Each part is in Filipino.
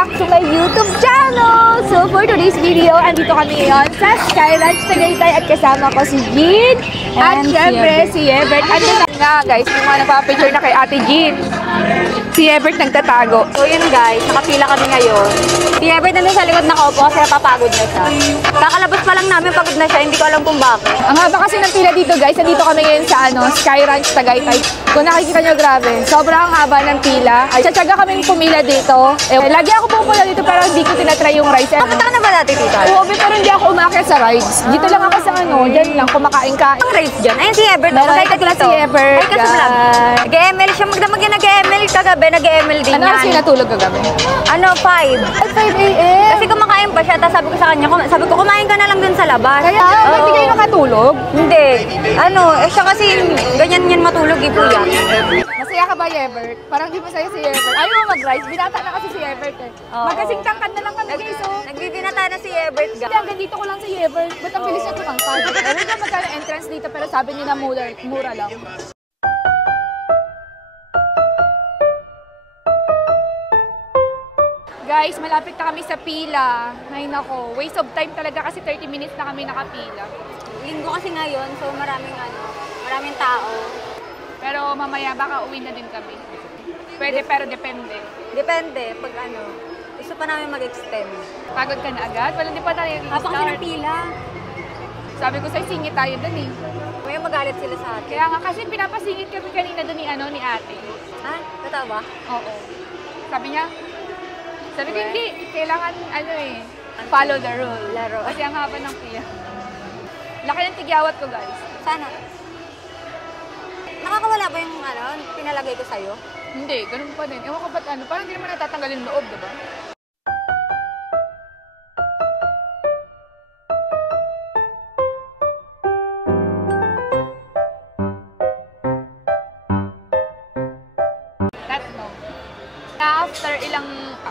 back to my YouTube channel! So for today's video, andito kami ngayon sa Sky Ranch Tagaytay at kasama ko si Jean at syempre si Ebert. Andito nga guys, yung mga nagpapicture na kay Ate Jean. Si Ebert nagtatago. So yun guys, nakapila kami ngayon. Si Ebert nandun sa likod nakaupo kasi napapagod na siya. Kakalabas pa lang namin, pagod na siya, hindi ko alam kung bakit. Ang haba kasi ng pila dito guys, nandito kami ngayon sa Sky Ranch Tagaytay. Kung nakikita nyo, grabe, sobrang haba ng pila. Ay, tsatsaga kaming pumila dito. Lagi ako pumula dito pero hindi ko tinatry yung rides. Kapunta ka na ba dati dito? Oo, pero hindi ako umakyat sa rides. Dito lang ako sa dyan lang, kumakain ka. Ang rides dyan? Ayun si Ebert. Meron ka dito. Si Ebert. Ay, kasi vlog. Nag-ML siya. Magdamag yan nag-ML kagabi. Nag-ML din yan. Ano kasi natulog kagabi? 5. At 5 a.m. Kasi kumakain pa siya. Tapos sabi ko sa kanya, sabi ko, kumain ka na lang dun sa labas. Kaya, hindi kayo nakatulog? Hindi. Siya kasi ganyan yan matulog, puyat. Masaya ka ba, Ebert? Parang di masaya si Ebert. Ayaw mo mag-rides. Binata na kasi si Ebert eh. Magkasing tangkad na lang kami guys. Nagbibinata na si Ebert. Hanggang dito ko lang si Ebert. Ba't ang bilis niya tumangkad? Alam na magkano entrance dito pero sabi niya na mura lang. Guys, malapit na kami sa pila. Ay nako, waste of time talaga kasi 30 minutes na kami nakapila. Linggo kasi ngayon, so maraming tao. Pero mamaya baka uwi na din kami. Pwede pero depende. Depende pag gusto pa namin mag-extend. Pagod ka na agad? Wala di pa tayo Habang kasi ng pila. Sabi ko sa'yo, singit tayo dun eh. May magalit sila sa atin. Kaya nga kasi pinapasingit kami kanina dun ni ate. Ha? Totoo ba? Oo. Sabi niya, ko hindi, kailangan follow the rule. Laro. Kasi ang haba ng pila. Laki ng tigyawat ko guys. Sana. Nakakawala ba yung pinalagay ko sa'yo? Hindi, ganun pa din. Ewan ko ba't parang hindi naman natatanggal yung loob, diba?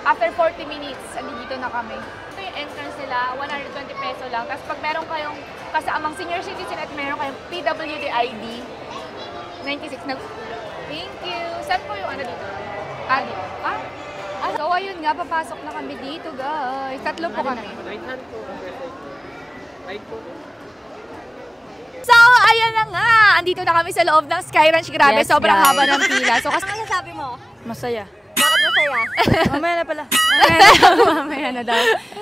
After 40 minutes, andito na kami. Ito yung entrance nila, 120 peso lang. Tapos pag meron kayong kasamang senior citizen at meron kayong PWD ID, 96 na. Thank you. Saan po yung dito? Dito. So ayun nga, papasok na kami dito guys. Tatlo po kami. So ayun na nga, andito na kami sa loob ng Sky Ranch. Grabe, yes, sobrang haba ng pila. So, ano sabi mo? Masaya. Bakit masaya? Mamaya na pala. Mamaya na daw.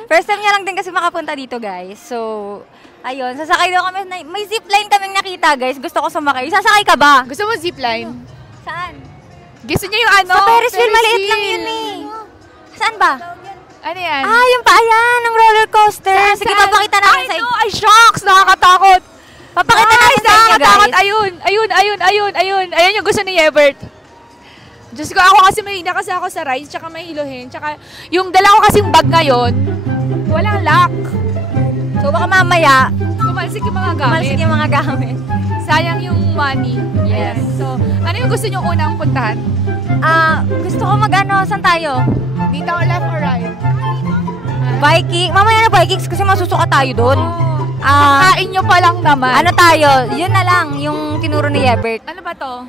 First time niya lang din kasi makapunta dito guys. So, ayun, sasakay daw kami. May zipline kaming nakita guys. Gusto ko sumakay. Sasakay ka ba? Gusto mo zipline? Saan? Gusto niya yung Sa Ferris wheel, maliit lang yun eh. Saan ba? Ano yan? Yung pa, ayan, ng roller coaster. Sige, papakita namin sa inyo. Ay, shocks! Nakakatakot! Papakita namin sa inyo guys. Ayun yung gusto ni Ebert. Diyos ko, ako kasi mahina kasi ako sa rides, tsaka may hiluhin, tsaka yung dala ko kasing bag ngayon, walang lock. So baka mamaya, kumalsik yung mga gamit. Sayang yung money. Yes. Ayan. So, ano yung gusto nyo unang puntahan? Gusto ko saan tayo? Dito or left or right? Viking. Mamaya na Vikings kasi masusuka tayo doon. Kain nyo pa lang naman. Ano tayo? Yun na lang, yung tinuro ni Ebert. Ano ba to?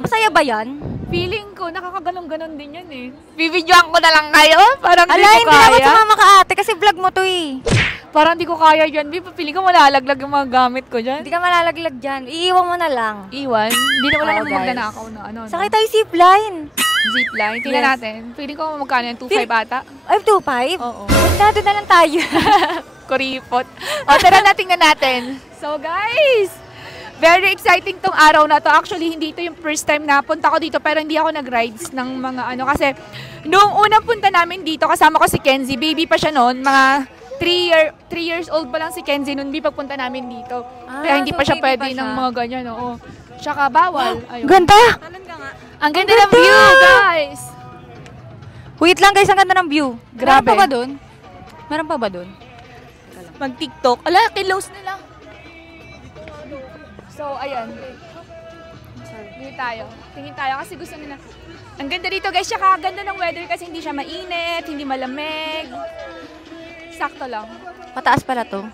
Masaya ba yan? Feeling ko, nakakaganon-ganon din yan eh. Bibidyoan ko na lang kayo. Parang di ko hindi kaya. dapat sumama ka ate kasi vlog mo to eh. Parang di ko kaya dyan. Feeling ko malalaglag yung mga gamit ko dyan. Hindi ka malalaglag dyan. Iiwan mo na lang. Iwan? Hindi na wala namang magnanakaw na Sakay tayo zipline. Zipline? Tingnan natin. Feeling ko magkano yan? 2.5 ata? Ay, 2.5? Oo. Nado na lang tayo. Kuripot. Tara na, tingnan natin. So guys, very exciting tong araw na to. Actually, hindi ito yung first time na punta ko dito pero hindi ako nag-rides ng mga kasi noong unang punta namin dito, kasama ko si Kenzie. Baby pa siya noon. Mga 3 years old pa lang si Kenzie noon pagpunta namin dito. Kaya hindi pa siya pwede ng mga ganyan. Oo. Tsaka bawal. Ayun. Ganda! Ang ganda ng view, guys! Wait lang guys, ang ganda ng view. Grabe. Meron pa ba dun? Meron pa ba dun? Mag-TikTok. Ala, kilos nila. So, ayan. Tingin tayo kasi gusto nila. Ang ganda dito guys, tsaka ganda ng weather kasi hindi siya mainit, hindi malamig. Sakto lang. Mataas pala to.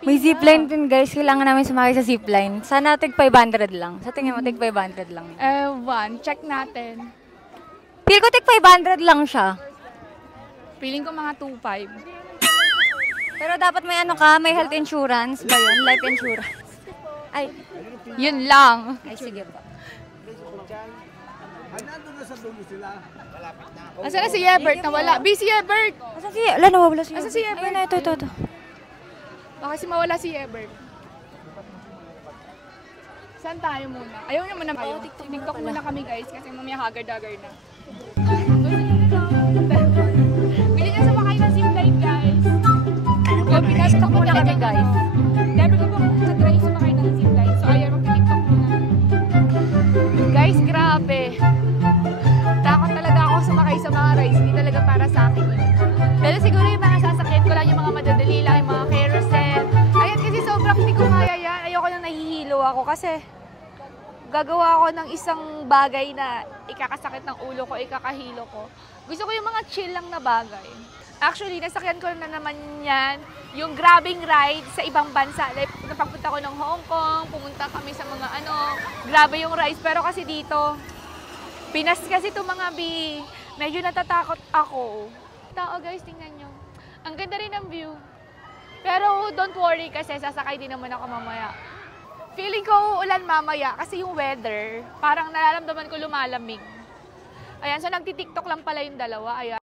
May zipline din guys, kailangan namin sumakay sa zipline. Sana tig 500 lang. Sa tingin mo tig 500 lang. Check natin. Feel ko tig 500 lang siya. Feeling ko mga 2.5. Pero dapat may ano ka, may health insurance ba yun? Life insurance. Ay, Yun lang. ay sige po. Asan na si Yebert? Nawala. Si Yebert! Asan si, ala, nawawala si Asan si Yebert? Ayun na, ito. Baka kasi mawala si Yebert. Saan tayo muna? Ayaw naman na kayo. TikTok muna kami guys kasi mamaya haggard-haggard na. Bili niya sumakay ng zipline guys. TikTok muna kami guys. Never ko bang try sumakay ng zipline. So ayaw mag-TikTok muna. Guys, grabe. Takot talaga ako sumakay sa mga rides. Hindi talaga para sa akin. Pero siguro yung mga sasakyan ko lang, yung mga madadali lang, yung mga carousel. Ayan kasi sobrang hindi ko kaya yan. Ayoko nang nahihilo ako kasi gagawa ako ng isang bagay na ikakasakit ng ulo ko, ikakahilo ko. Gusto ko yung mga chill lang na bagay. Actually, nasakyan ko na naman yan, yung grabbing ride sa ibang bansa. Like, napagpunta ko ng Hong Kong, pumunta kami sa mga grabe yung rides. Pero kasi dito, Pinas kasi ito mga bi. Medyo natatakot ako. Tao guys, tingnan nyo. Ang ganda rin ng view. Pero don't worry kasi sasakay din naman ako mamaya. Feeling ko uulan mamaya kasi yung weather, parang nararamdaman ko lumalamig. Ayan, so nagti-TikTok lang pala yung dalawa. Ayan.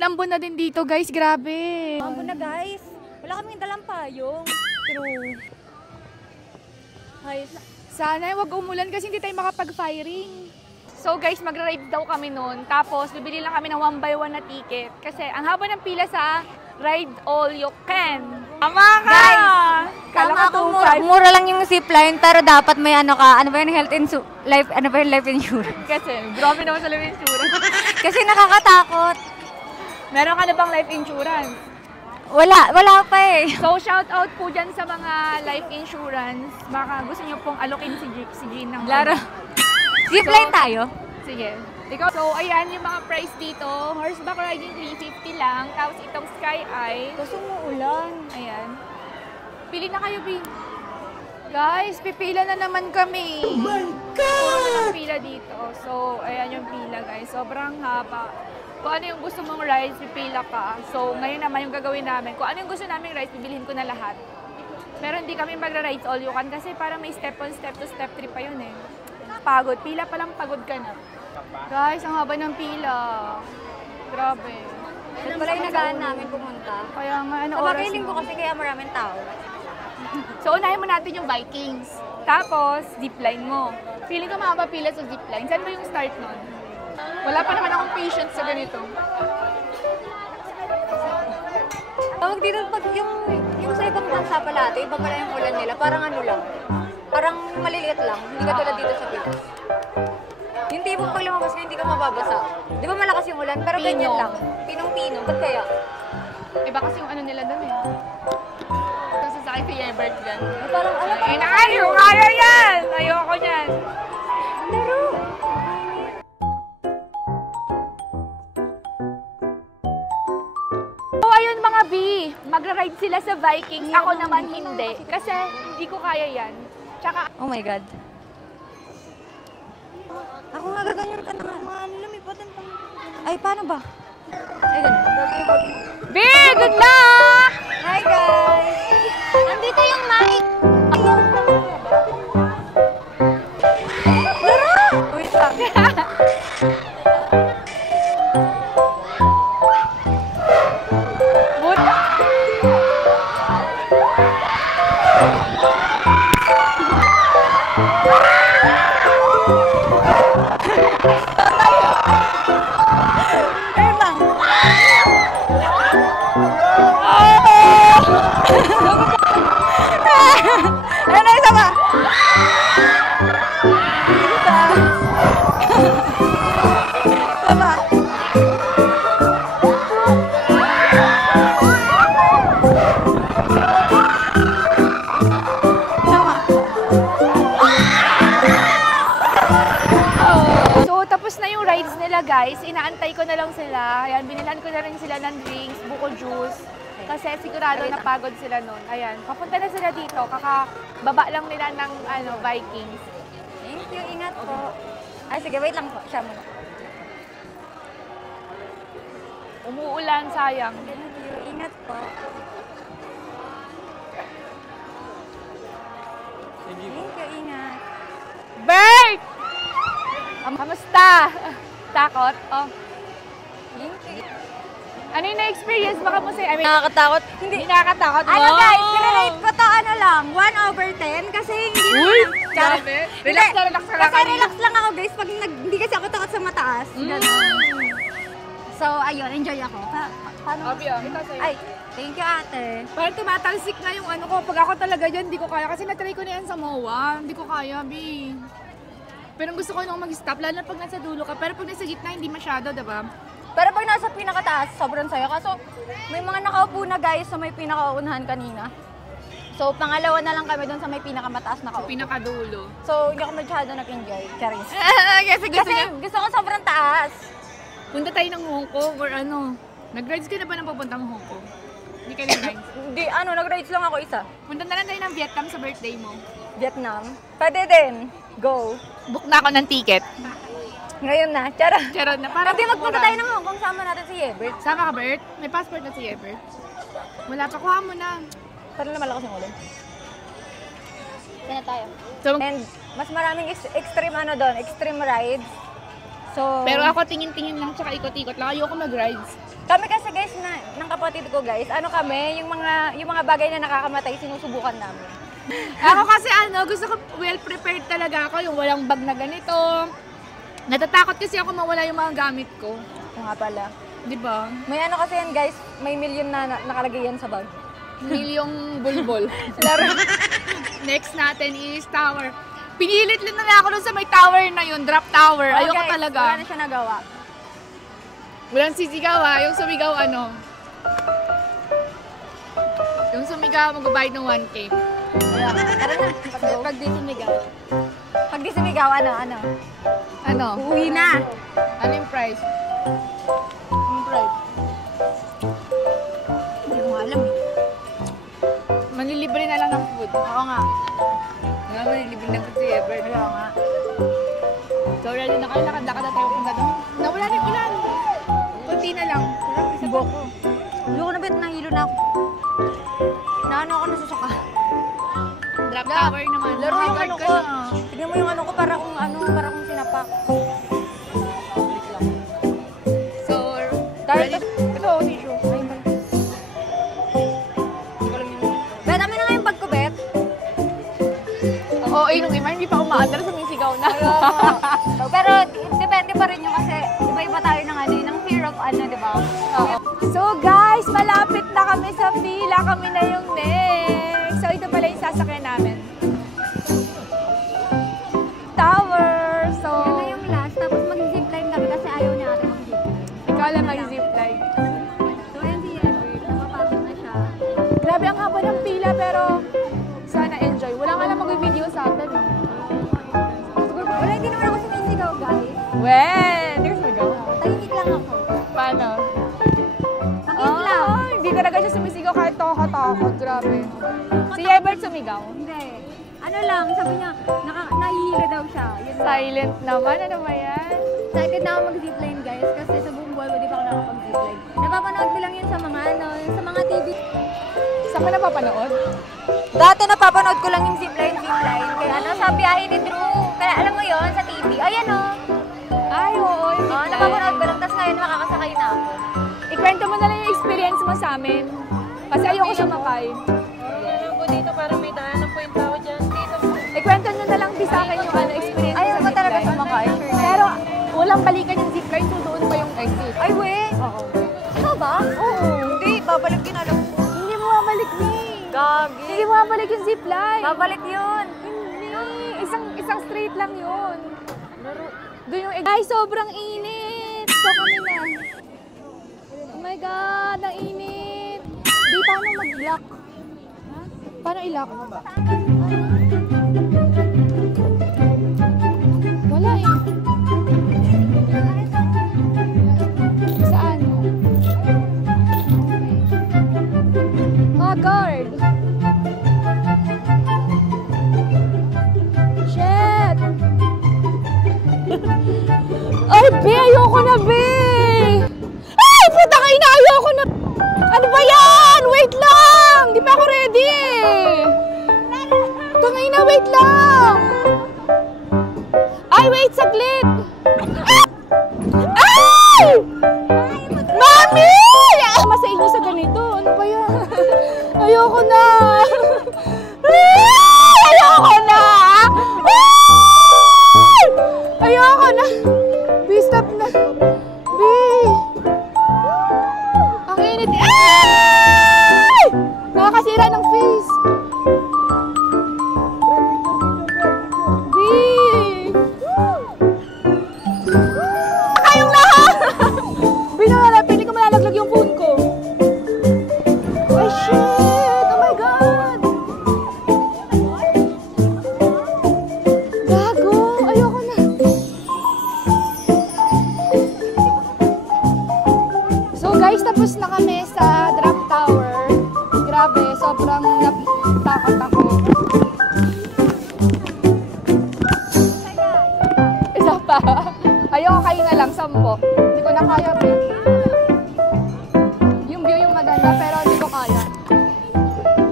Ambon na din dito guys, grabe. Ambon na guys. Wala kaming dalang payong. True. Sana wag umulan kasi hindi tayo makapag-firing. So guys, magra-ride daw kami noon. Tapos bibili lang kami ng 1 by 1 na ticket. Kasi ang haba ng pila sa Ride All You Can. Tama ka! Guys, tama ako, mura lang yung zipline pero dapat may ano ka, ano ba yung life insurance? Kasi grabe naman sa life insurance. Kasi nakakatakot. Meron ka na bang life insurance? Wala pa eh. So, shout out po dyan sa mga life insurance. Baka gusto nyo pong alokin si Jean ng Laro. Zipline tayo? Sige. So, ayan yung mga price dito. Horseback riding 350 lang. Tapos itong Sky Eye. Gusto mo ulan. Ayan. Pili na kayo, Bing. Guys, pipila na naman kami. Oh my God! Pila dito. So, ayan yung pila, guys. Sobrang haba. Kung ano yung gusto mong rides, pipila ka. So, ngayon naman yung gagawin namin. Kung ano yung gusto naming rides, bibilhin ko na lahat. Pero hindi kami magra-rides all you can kasi para may step 1, step 2, step 3 pa yun eh. Pagod. Pila pa lang pagod ka na. Guys, ang haba ng pila. Grabe. Ito pala yung nagaan namin pumunta. Kaya nga, ano Sa oras bagay linggo kasi kaya maraming tao. So, unahin mo natin yung Vikings. Tapos, zipline mo. Feeling ko mahaba pila sa zipline. Saan ba yung start nun? Wala pa naman akong patience sa ganito. Tawag dito, pag yung sa ibang bansa pala ito, iba pala yung ulan nila. Parang ano lang. Parang maliliit lang. Hindi ka tulad dito sa Pinas. Yung tipong pag lumabas ka, hindi ka mababasa. Di ba malakas yung ulan? Pero ganyan lang. Pinong-pino. Ba't kaya? Iba kasi yung ano nila doon eh. Kasi sa akin si Ebert dyan. Parang ano pa? Kaya yan! Ayoko yan. Laro! So ayun mga B, magra-ride sila sa Vikings. Ako naman hindi. Kasi hindi ko kaya yan. Tsaka, Oh my God. Ako nga gaganyan ka naman. Ay, paano ba? Ay, ganun. B, good luck! Hi guys! Nandito yung mic! Wait lang. Ano na isa ba? Tama. So, tapos na yung yung rides nila, guys. Inaantay ko na lang sila. Ayan, binilan ko na rin sila ng drinks, buko juice. Kasi sigurado napagod sila nun. Ayan, papunta na sila dito. Kakababa lang nila ng Vikings. Thank you, ingat po. Ay, sige, wait lang po. Siya muna. Umuulan, sayang. Thank you, ingat po. Thank you, ingat. Bert! Kamusta? Takot? Oh. Thank you. Ano yung na-experience? Baka mo sa'yo? Nakakatakot? Hindi nakakatakot. Ano guys, relate ko to lang, 1/10 kasi hindi Uy! Char- Grabe. Relax na relax ka lang. Kasi relax lang ako guys, pag hindi kasi ako takot sa mataas. Ganun. So, ayun, enjoy ako. Paano? Obvio, ito sa'yo. Ay, thank you ate. Parang tumatalsik na yung ko. Pag ako talaga dyan, hindi ko kaya. Kasi natry ko na yan sa MOA. Hindi ko kaya, B. Pero gusto ko nung mag-stop, lalo na pag nasa dulo ka. Pero pag nasa gitna, hindi masyado, diba? Pero pag nasa pinakataas, sobrang saya. Kaso, may mga nakaupo na guys sa may pinakaunahan kanina. So, pangalawa na lang kami doon sa may pinakamataas na kaupo. Pinakadulo. So, hindi ako masyado nag-enjoy. Charis. Kasi Gusto ko sobrang taas. punta tayo ng Hong Kong or ano. Nag-rides ka na ba ng papuntang Hong Kong? Hindi ka nag-rides. Hindi, nag-rides lang ako isa. Punta na lang tayo ng Vietnam sa birthday mo. Vietnam. Pwede din. Go. Book na ako ng ticket. Ngayon na. Charot. Charot na. Parang Hindi, magpunta tayo ng Hong Kong. Sama natin si Ebert. Sama ka, Bert? May passport na si Ebert? Wala pa. Kuha mo na. Parang na malakas yung ulan. Kaya tayo. So, And mas maraming extreme extreme rides. So, pero ako tingin-tingin lang tsaka ikot-ikot lang. Ayoko mag-rides. kami kasi guys ng kapatid ko guys, kami, yung mga bagay na nakakamatay sinusubukan namin. Ako kasi gusto ko well-prepared talaga ako. Yung walang bag na ganito. Natatakot kasi ako mawala yung mga gamit ko. Ito nga pala. Di ba? May kasi yan guys, may million na nakalagay yan sa bag. Milyong bulbol. Laro. Next natin is tower. Pinilit lang na ako dun sa may tower na yun, drop tower. Ayoko guys, talaga. Wala na siya nagawa. Walang sisigaw yung sumigaw Yung sumigaw, magbabayad ng 1K. Tara na. Pag di sumigaw. Pag di sumigaw, Ano? Uwi na. Ano yung price? Yung price? Hindi ko alam eh. Manlilibre na lang ng food. Oo nga. Nga, manlilibre ng food si Ever. Oo nga. So, ready na kayo, lakad-lakad na tayo punta doon. Nawala na yung ulan. Kunti na lang. Subok ko. Ayoko na bet, nahilo na ako. Naano ako nasusuka. Drop tower naman. Laro yung Guard ko. ka na. Tignan mo yung ko, para kung sinapak. So, ready? Ito, tissue. Ay, bal. Bet, amin na nga yung bag ko, bet. Oo, nung ima, hindi pa umaandar, sumisigaw na. Pero, depende pa rin yung kasi iba-iba tayo ng fear of di ba? Oo. So guys, malapit na kami sa pila. Kami na yung next. So ito pala yung sasakyan namin. Tower. So, Yan na yung last. Tapos mag-zipline kami kasi ayaw niya ate mag-zipline. ikaw lang mag-zipline. So, yan si Everett. Napapagod na siya. Grabe ang haba ng pila pero sana enjoy. Wala nga lang mag-video sa atin. Wala, hindi naman ako sumisigaw, guys. When? There's my go. Tahimik lang ako. Paano? Tahimik lang. Hindi talaga siya sumisigaw kahit takot. Grabe. Si Ebert sumigaw. Hindi. Ano lang, sabi niya, nahihira daw siya. Yun lang. Silent naman. Ano ba yan? Excited na ako mag-zipline, guys. Kasi sa buong buhay ko, di pa ako nakapag-zipline. Napapanood ko lang yun sa mga, sa mga TV. Saan ka napapanood? Dati napapanood ko lang yung zipline. Kaya sa biyahe ni Drew. Kaya alam mo yon sa TV. Ayan o. Ay, oo. Yung Oh, zipline. napapanood ko lang. Tapos ngayon makakasakay na ako. Ikwento mo na lang yung experience mo sa amin. Kasi ayoko sumakay. Alam ko dito para may daanan po yung tao dyan. Dito po. Ikwento nyo na lang din sa akin yung experience Ayaw sa ko talaga zipline. sumakay. Sure. Pero walang balikan yung zipline, so doon pa yung exit. Ay, we. Oo. Ikaw ba? Oo. Hindi, babalik yun alam ko. Hindi mo mabalik ni. Gagi. Hindi mo mabalik yung zipline. Babalik yun. Hindi. Isang straight lang yun. Doon yung exit. Ay, sobrang init. So kami na. Oh my God, ang init. Di, paano mag-lock? Paano i-lock? Wala eh. Ay, be, ayoko na, be! Ay, putang ina, ayoko na! Ano ba yan? Wait lang! Di pa ako ready! Putang ina, wait lang! Ay, wait, saglit! Ay! Mami! Ama sa inyo sa ganito. Ano ba yan? Ayoko na! Ayoko na! Ayoko na! B, stop na! B! Ang init! Ay! Nakakasira ng face! B! Kayong lahat! B, pili ko malalaglag yung phone ko. Ay, shit! Oh my God! Gago! Ayoko na! So guys, tapos na kami sa drop tower. Grabe, sobrang natakot ako. Isa pa. Ayoko, kayo na lang, 10. Hindi ko na kaya, babe. Yung view yung maganda, pero hindi ko kaya.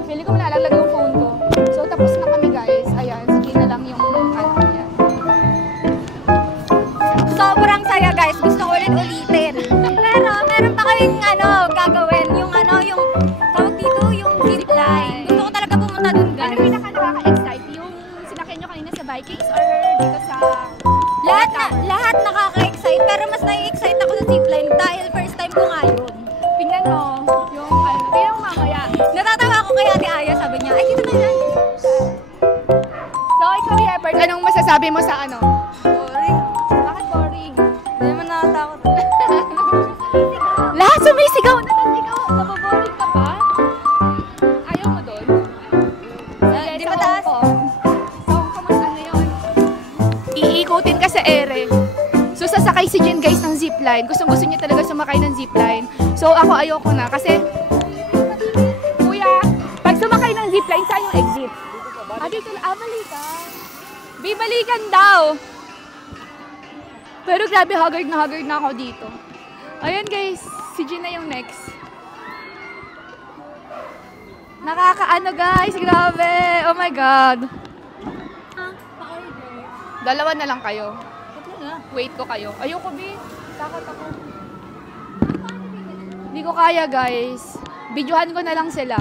Pili ko malalag yung phone ko. So tapos na kami guys. Ayan, sige na lang yung ano yan. Sobrang saya guys, gusto ko ulit-ulitin. Pero meron pa kaming gagawin, yung tawag dito, yung zip line. Gusto ko talaga pumunta dun Ano guys. nakaka-excite? Yung sinakyan nyo kanina sa Vikings or dito sa... Lahat nakaka-excite, pero mas nai-excite ako sa zip line dahil first time ko nga yun. Tingnan mo, yung ano, tingnan mo mamaya. Natatawa ako kay Ate Aya, sabi niya, ay dito na yan. So ikaw, Yepard, anong masasabi mo sa ano? Boring. Bakit boring? Hindi naman nakatakot. Lahat sumisigaw na, tapos ikaw, nababoring ka pa? Ayaw mo doon? Di mataas. So, kamusta na yun? Iikutin ka sa ere. So, sasakay si Jen guys ng zipline. Gustong-gusto niya talaga sumakay ng zipline. So, ako ayoko na kasi, kuya, pag sumakay ng zipline, saan yung exit? Dito na, balikan. Bibalikan daw. Pero grabe, haggard na ako dito. Ayun guys, si Jen na yung next. Nakakaano guys, grabe. Oh my God. Dalawa na lang kayo. Wait ko kayo. Ayoko, B. Takot ako. Hindi ko kaya guys. Videohan ko na lang sila.